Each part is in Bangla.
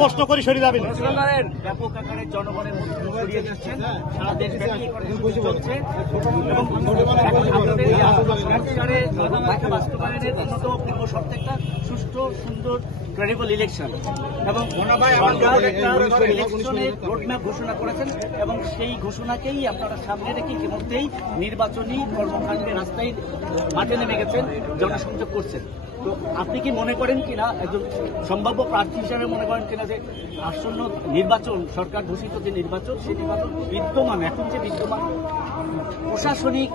প্রশ্ন করে সরে যাবেন। ব্যাপক আকারে জনগণের মধ্যে ছড়িয়ে দিচ্ছেন, সারা দেশব্যাপী চলছে এবং বাস্তবায়নের অন্যতম প্রিয় প্রত্যেকটা সুষ্ঠু, সুন্দর, ক্রেডিবল ইলেকশন এবং ইলেকশনের রোডম্যাপ ঘোষণা করেছেন এবং সেই ঘোষণাকেই আপনারা সামনে রেখে ইতিমধ্যেই নির্বাচনী কর্মকাণ্ডে রাস্তায় মাঠে নেমে গেছেন, জনসংযোগ করছেন। তো আপনি কি মনে করেন কিনা, একজন সম্ভাব্য প্রার্থী হিসাবে মনে করেন কিনা যে আসন্ন নির্বাচন, সরকার ঘোষিত যে নির্বাচন, সেই নির্বাচন বিদ্যমান, এখন যে বিদ্যমান প্রশাসনিক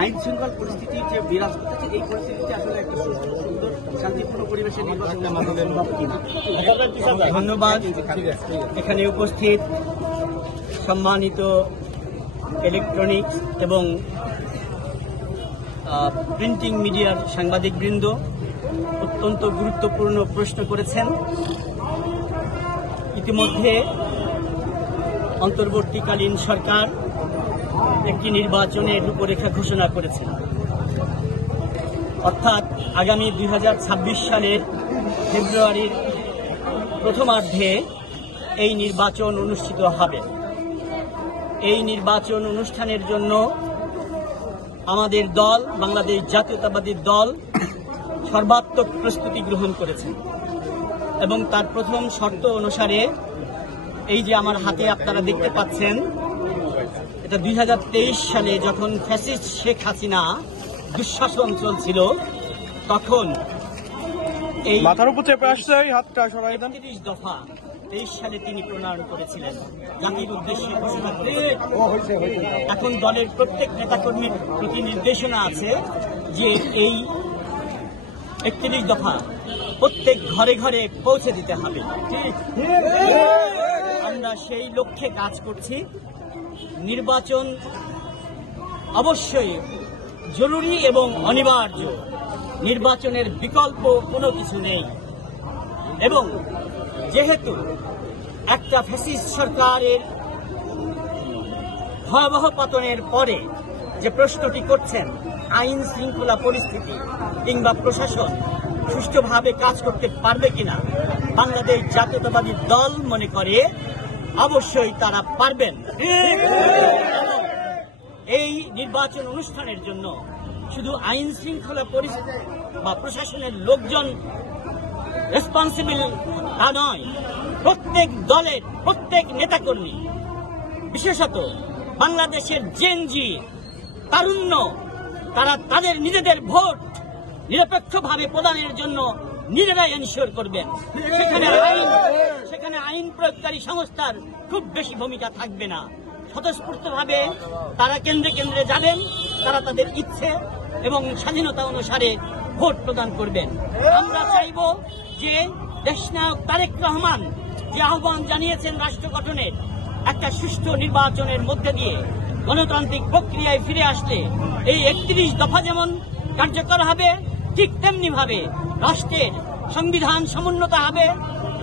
আইন শৃঙ্খলা পরিস্থিতি যে বিরাজ করতেছে, এই পরিস্থিতিতে আসলে একটা সুস্থ, সুন্দর, শান্তিপূর্ণ পরিবেশে নির্বাচন সম্ভব কিনা? ধন্যবাদ। এখানে উপস্থিত সম্মানিত ইলেকট্রনিক্স এবং প্রিন্টিং মিডিয়ার সাংবাদিকবৃন্দ, অত্যন্ত গুরুত্বপূর্ণ প্রশ্ন করেছেন। ইতিমধ্যে অন্তর্বর্তীকালীন সরকার একটি নির্বাচনের রূপরেখা ঘোষণা করেছেন, অর্থাৎ আগামী 2026 সালের ফেব্রুয়ারির প্রথমার্ধে এই নির্বাচন অনুষ্ঠিত হবে। এই নির্বাচন অনুষ্ঠানের জন্য আমাদের দল, বাংলাদেশ জাতীয়তাবাদী দল, সর্বাত্মক প্রস্তুতি গ্রহণ করেছে এবং তার প্রথম শর্ত অনুসারে এই যে আমার হাতে আপনারা দেখতে পাচ্ছেন, এটা 2023 সালে যখন ফ্যাসিস্ট শেখ হাসিনা দুঃশাসন চলছিল, তখন এই মাথার উপর চেপে আসছে এই হাতটা সবাই 30 দফা 23 সালে তিনি প্রণয়ন করেছিলেন, জাতির উদ্দেশ্যে ঘোষণা করে। এখন দলের প্রত্যেক নেতাকর্মীর প্রতি নির্দেশনা আছে যে এই 31 দফা প্রত্যেক ঘরে ঘরে পৌঁছে দিতে হবে। আমরা সেই লক্ষ্যে কাজ করছি। নির্বাচন অবশ্যই জরুরি এবং অনিবার্য, নির্বাচনের বিকল্প কোনো কিছু নেই। এবং যেহেতু একটা ফ্যাসিস্ট সরকারের ভয়াবহ পতনের পরে যে প্রশ্নটি করছেন, আইন শৃঙ্খলা পরিস্থিতি কিংবা প্রশাসন সুষ্ঠুভাবে কাজ করতে পারবে কিনা, বাংলাদেশ জাতীয়তাবাদী দল মনে করে অবশ্যই তারা পারবেন। এই নির্বাচন অনুষ্ঠানের জন্য শুধু আইন শৃঙ্খলা পরিস্থিতি বা প্রশাসনের লোকজন রেসপন্সিবল তা নয়, প্রত্যেক দলের প্রত্যেক নেতাকর্মী, বিশেষত বাংলাদেশের জেনজি তারুণ্য, তারা তাদের নিজেদের ভোট নিরপেক্ষভাবে প্রদানের জন্য নিজেরাই এনশিওর করবেন। সেখানে আইন প্রয়োগকারী সংস্থার খুব বেশি ভূমিকা থাকবে না। স্বতঃস্ফূর্তভাবে তারা কেন্দ্রে কেন্দ্রে যাবেন, তারা তাদের ইচ্ছে এবং স্বাধীনতা অনুসারে ভোট প্রদান করবেন। আমরা চাইব যে দেশনায়ক তারেক রহমান যে আহ্বান জানিয়েছেন রাষ্ট্র গঠনের, একটা সুষ্ঠু নির্বাচনের মধ্যে দিয়ে গণতান্ত্রিক প্রক্রিয়ায় ফিরে আসলে এই 31 দফা যেমন কার্যকর হবে, ঠিক তেমনি ভাবে রাষ্ট্রের সংবিধান সমুন্নত হবে,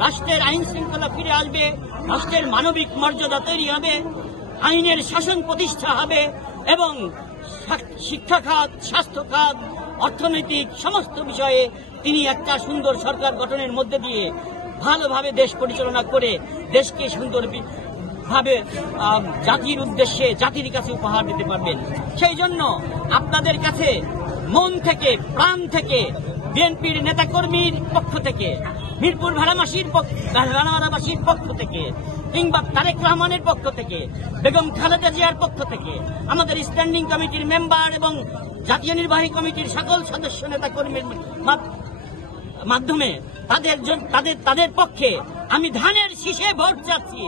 রাষ্ট্রের আইন শৃঙ্খলা ফিরে আসবে, রাষ্ট্রের মানবিক মর্যাদা তৈরি হবে, আইনের শাসন প্রতিষ্ঠা হবে এবং শিক্ষা খাত, স্বাস্থ্য খাত, অর্থনৈতিক সমস্ত বিষয়ে তিনি একটা সুন্দর সরকার গঠনের মধ্যে দিয়ে ভালোভাবে দেশ পরিচালনা করে দেশকে সুন্দরভাবে জাতির উদ্দেশ্যে, জাতির কাছে উপহার দিতে পারবেন। সেই জন্য আপনাদের কাছে মন থেকে, প্রাণ থেকে, বিএনপির নেতাকর্মীর পক্ষ থেকে, মিরপুর ভাড়াবাসীর পক্ষ থেকে, কিংবা তারেক রহমানের পক্ষ থেকে, বেগম খালেদা জিয়ার পক্ষ থেকে, আমাদের স্ট্যান্ডিং কমিটির মেম্বার এবং জাতীয় নির্বাহী কমিটির সকল সদস্য নেতাকর্মীর মাধ্যমে তাদের পক্ষে আমি ধানের শীষে ভোট চাচ্ছি।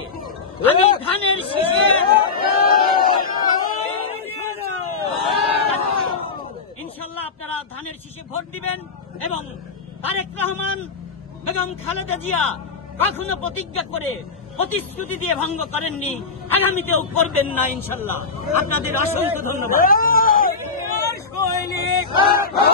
আমি ধানের শীষে ইনশাল্লাহ আপনারা ধানের শীষে ভোট দিবেন এবং তারেক রহমান, বেগম খালেদা জিয়া কখনো প্রতিজ্ঞা করে, প্রতিশ্রুতি দিয়ে ভঙ্গ করেননি, আগামীতেও করবেন না ইনশাল্লাহ। আপনাদের অসংখ্য ধন্যবাদ।